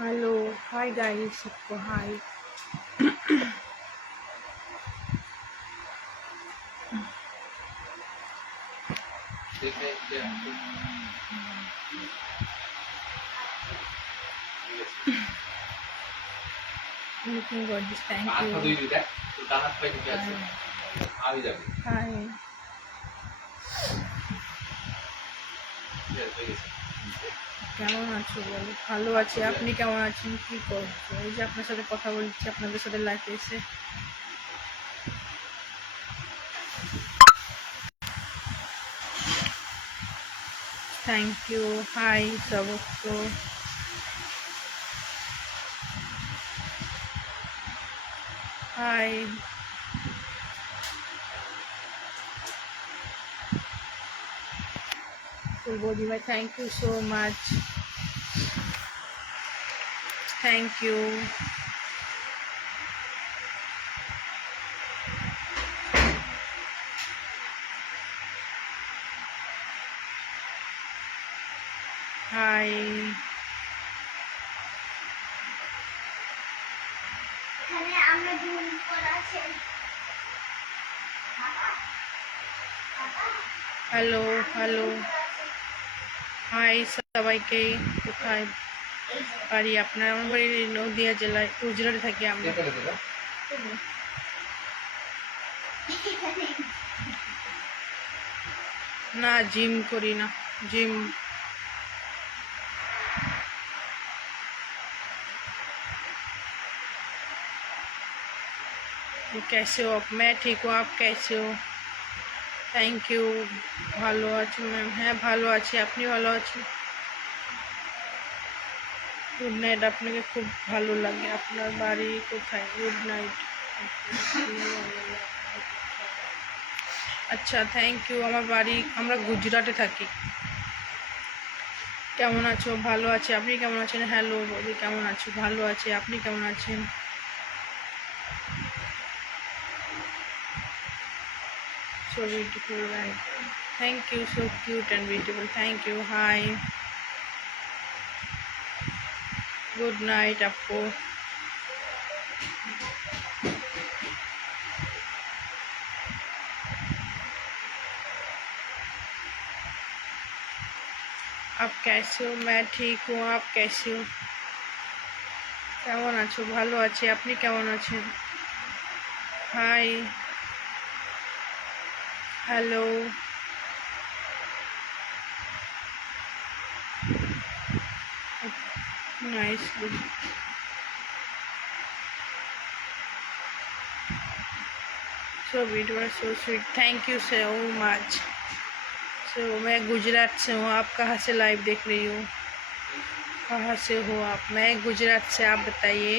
Hello hi guys, सबको हाय। Looking gorgeous, thank you. Hi. কেমন আছো বলো? ভালো আছি, আপনি কেমন আছেন? কি করছো? এই যে আপনার সাথে কথা বলছি, আপনাদের সাথে লাইভে এসে। Thank you. হাই सबको। हाय फुलबोदी भाई, thank you so much, thank you. Hi hello hello, hi সবাইকে। কোথায় বাড়ি আপনার? আমার বাড়ি নদিয়া জেলায়, গুজরাটে থাকি আমরা। না জিম করি না, जिम। कैसे हो आप? मैं ठीक हूँ, आप कैसे हो? Thank you. ভালো আছি ম্যাম, হ্যাঁ ভালো আছি, আপনি ভালো আছেন? Good night. আপনাকে খুব ভালো লাগে। আপনার বাড়ি কোথায়? Good night. আচ্ছা থ্যাংক ইউ। আমার বাড়ি, আমরা গুজরাটে থাকি। কেমন আছো? ভালো আছে, আপনি কেমন আছেন? হ্যালো বৌদি, কেমন আছো? ভালো আছে, আপনি কেমন আছেন? So beautiful, right? Thank you, so cute and beautiful. Thank you. Hi. Good night, Appo. आप कैसे हो? मैं ठीक हूँ, आप कैसे हो? কেমন আছো? ভালো আছি, আপনি কেমন আছেন? Hi hello. Nice. So beautiful, so sweet, thank you so much. So मैं गुजरात से हूँ, आप कहाँ से लाइव देख रही हो? कहाँ से हो आप? मैं गुजरात से। आप बताइए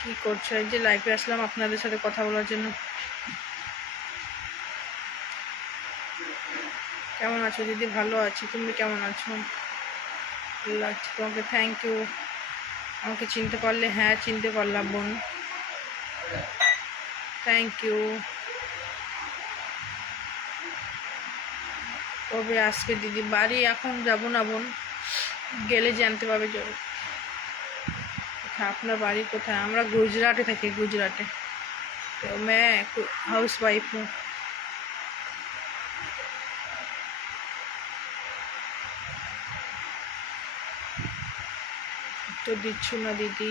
কি করছো? এই যে লাইভে আসলাম আপনাদের সাথে কথা বলার জন্য। কেমন আছো দিদি? ভালো আছি, তুমি কেমন আছো? ভালো লাগছে তোমাকে, থ্যাংক ইউ। আমাকে চিনতে পারলে? হ্যাঁ চিনতে পারলাম বোন, থ্যাংক ইউ। কবে আসবে দিদি? বাড়ি এখন যাবো না বোন, গেলে জানতে পারবে। আপনার বাড়ি কোথায়? আমরা গুজরাটে থাকি, गुजराते। तो मैं हाउस वाइफ हूँ। তো দিচ্ছ না দিদি,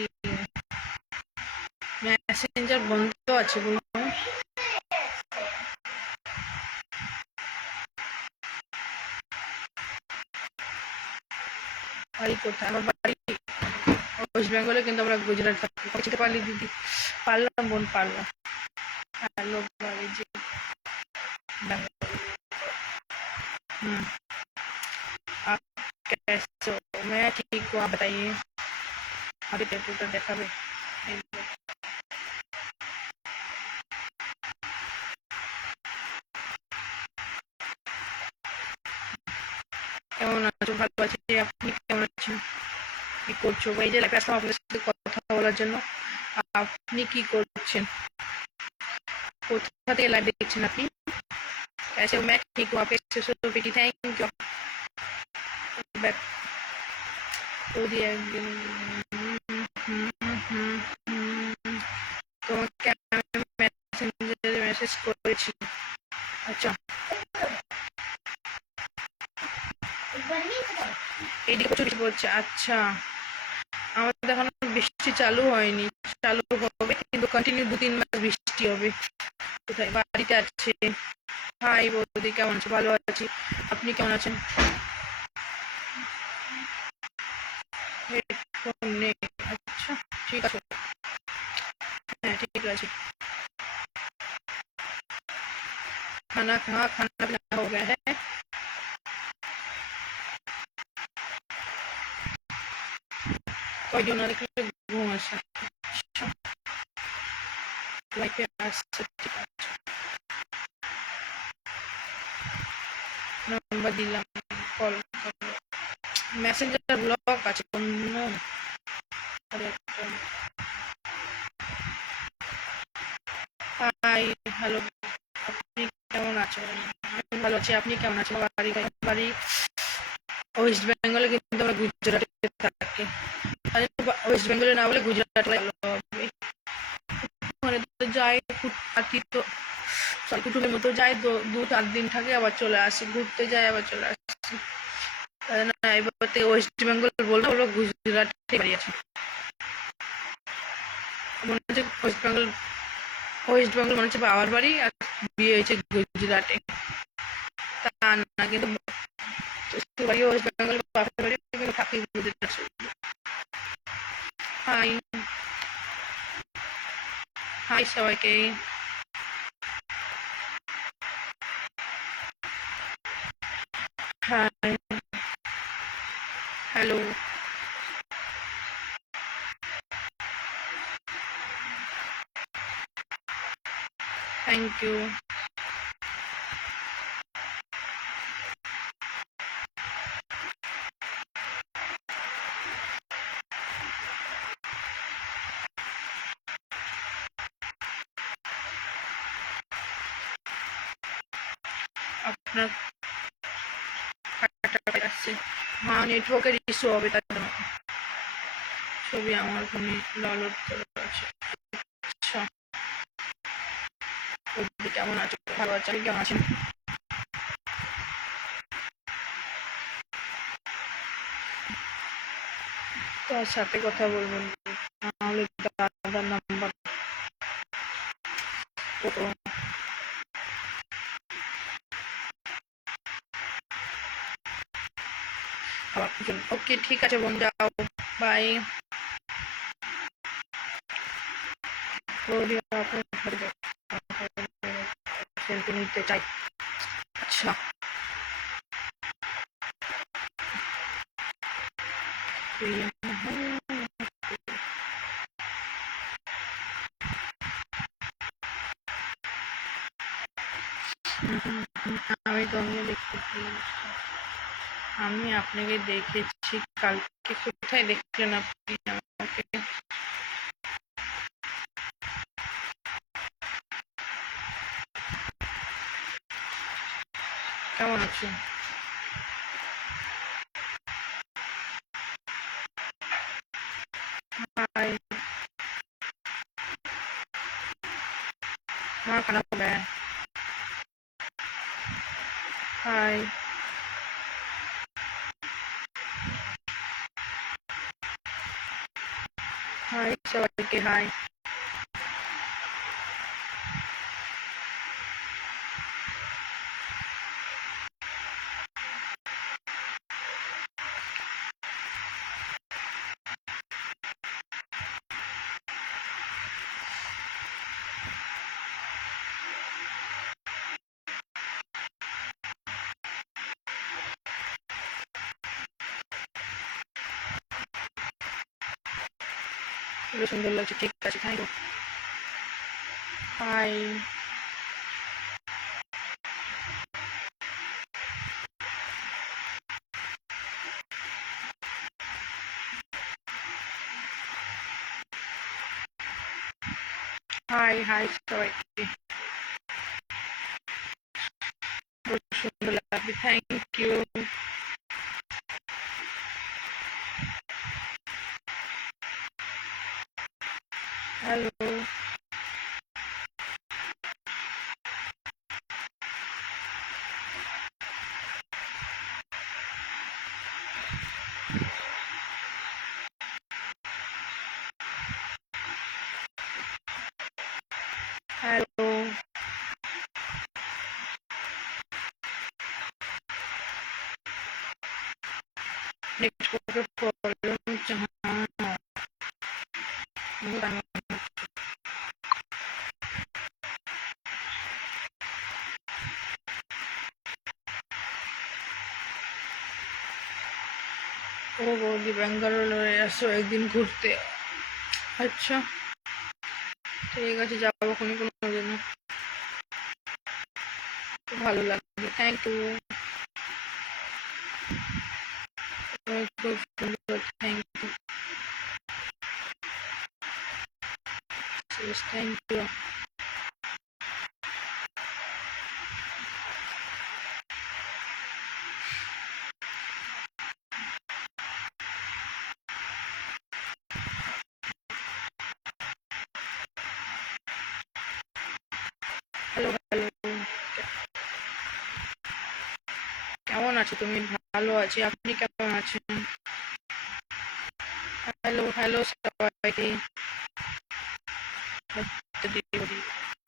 মেসেঞ্জার বন্ধ আছে বলুন। বাড়ি কোথায়? আমার বাড়ি ওয়েস্ট বেঙ্গলে, কিন্তু আমরা গুজরাট থাকি। চিনতে পারলি দিদি? পারলাম বোন, পারলাম। হ্যালো বাড়ি জি। आप कैसे हो? मैं ठीक हूँ, आप बताइए। अभी टेटू तो देखा भी। কেমন আছো? ভালো আছি। আপনি কেমন আছেন? কি করছো? এই যে লাইভে আসলাম আপনাদের সাথে কথা বলার জন্য। আপনি কি করছেন? কোথা থেকে লাইভ দেখছেন আপনি? कैसे हो? मैं ठीक हूँ। आप कैसे हो बेटी? Thank you. बैक हो दिया। তোমাকে আমি মেসেঞ্জারে মেসেজ করেছি। আচ্ছা, এইদিকে প্রচুর বৃষ্টি পড়ছে। আচ্ছা, আমাদের এখনো বৃষ্টি চালু হয়নি, চালু হবে কিন্তু কন্টিনিউ 2-3 মাস বৃষ্টি হবে। কোথায়? বাড়িতে আছে। হাই বৌদি, কেমন আছো? ভালো আছি। আপনি কেমন আছেন? হেডফোন নেই। আচ্ছা, ঠিক আছে। হ্যাঁ, ঠিক আছে। खाना हाँ, खाना पीना हो गया है। কয়জন আর একটু ঘুম আসে। আচ্ছা, লাইফে আসছে, ঠিক আছে। নাম্বার দিলাম, কল করো। মেসেঞ্জার ব্লক আছে অন্য। হাই, হ্যালো, আপনি কেমন আছেন? আমি ভালো আছি। আপনি কেমন আছেন? বাড়ি ওয়েস্ট বেঙ্গলে, কিন্তু আমরা গুজরাটে থাকি। ওয়েস্ট বেঙ্গলে না বলে গুজরাটে ভালো হবে। ওখানে তো যাই থাকি, তো কুটুমের মতো যাই, 2-4 দিন থাকে, আবার চলে আসি, ঘুরতে যাই আবার চলে আসি। না, এবার থেকে ওয়েস্ট বেঙ্গল বলবো, ওরা গুজরাটে বাড়ি আছে। মনে হচ্ছে ওয়েস্ট বেঙ্গল মনে হচ্ছে বাবার বাড়ি, আর বিয়ে হয়েছে গুজরাটে। তা না, কিন্তু বাড়ি ওয়েস্ট বেঙ্গল, বাবার বাড়ি কিন্তু থাকি গুজরাট। হাই, হাই সবাইকে। Hi, hello, thank you. আপনার আসছে। হ্যাঁ, নেটওয়ার্কের ইস্যু হবে, তার জন্য। ছবি আমার ফোনে ডাউনলোড করা আছে। আচ্ছা, কেমন আছো? ভালো আছি। আপনি কেমন আছেন? তার সাথে কথা বলবেন, নাহলে দাদার নাম্বার ওকে, ঠিক আছে বোন, যাও, বাই। সেলফি নিতে চাই। আচ্ছা, আমি তোমাকে দেখেছি, আমি আপনাকে দেখেছি কালকে। কোথায় দেখলেন আপনি আমাকে? কেমন আছো? हाय, हाँ, खाना हो गया है। हाय, हाय सबाइके हाय। এগুলো সুন্দর লাগছে, ঠিক আছে, thank you. Hi hi hi সবাইকে, সুন্দর লাগবে, thank you. Hello hello, next problem जहाँ ও বৌদি ব্যাঙ্গালোরে আসো একদিন ঘুরতে। আচ্ছা ঠিক আছে, যাবো কোনো কোনো দিন, ভালো লাগবে, থ্যাংক ইউ, খুব সুন্দর, thank you, thank you. Hello hello, কেমন আছো তুমি? ভালো আছি, আপনি কেমন আছেন? হ্যালো হ্যালো সবাইকে,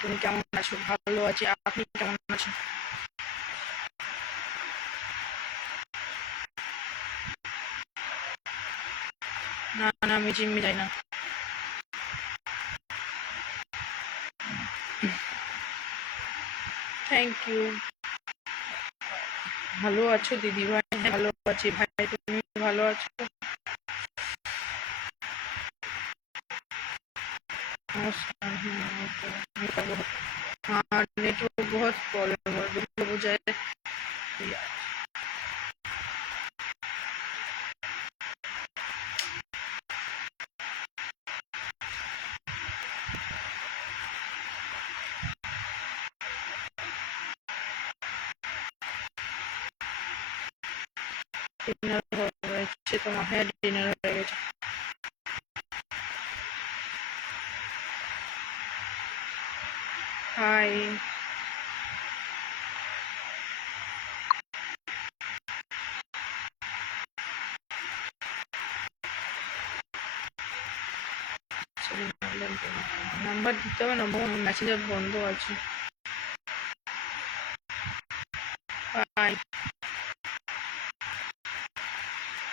তুমি কেমন আছো? ভালো আছি, আপনি কেমন আছেন? না না, আমি জিমে যাই না। Thank you. ভালো আছো দিদি ভাই? ভালো আছি ভাই, তুমি ভালো আছো? हाँ नेटवर्क बहुत प्रॉब्लम है, दुर्गा पूजा ডিনার হয়েছে তোমার? হ্যাঁ ডিনার হয়ে গেছে। হাই নাম্বার দিতে হবে না, মেসেঞ্জার বন্ধ আছে। হাই,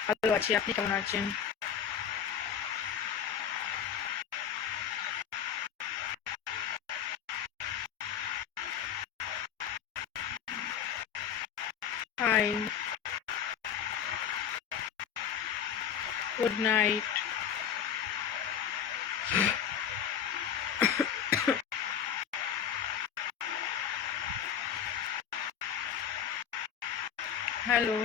ভালো আছি, আপনি কেমন আছেন? Hi, good night. Hello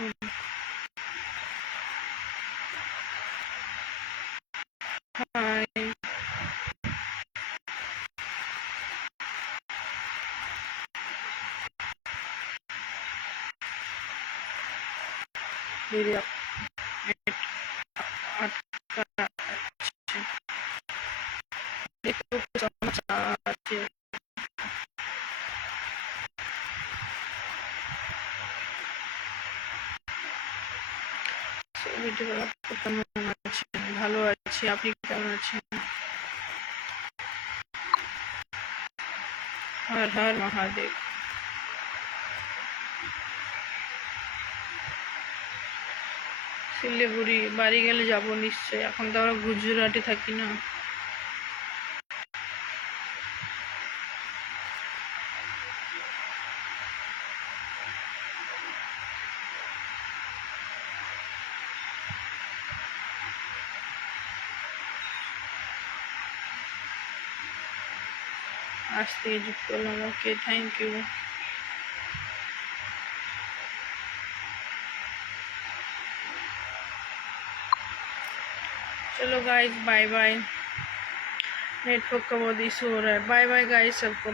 hi, দিদি আটকা আছে, একটু সমস্যা আছে। ভিডিও কেমন আছেন? ভালো আছি, আপনি কেমন আছেন? হর হর মহাদেব। শিলিগুড়ি বাড়ি গেলে যাবো নিশ্চয়ই, এখন তো আমরা গুজরাটে থাকি না। আজ থেকে যুক্ত হলাম। ওকে, থ্যাংক ইউ। चलो गाइस, बाय बाय। नेटवर्क का बहुत इशू हो रहा है। बाय बाय गाइस सबको।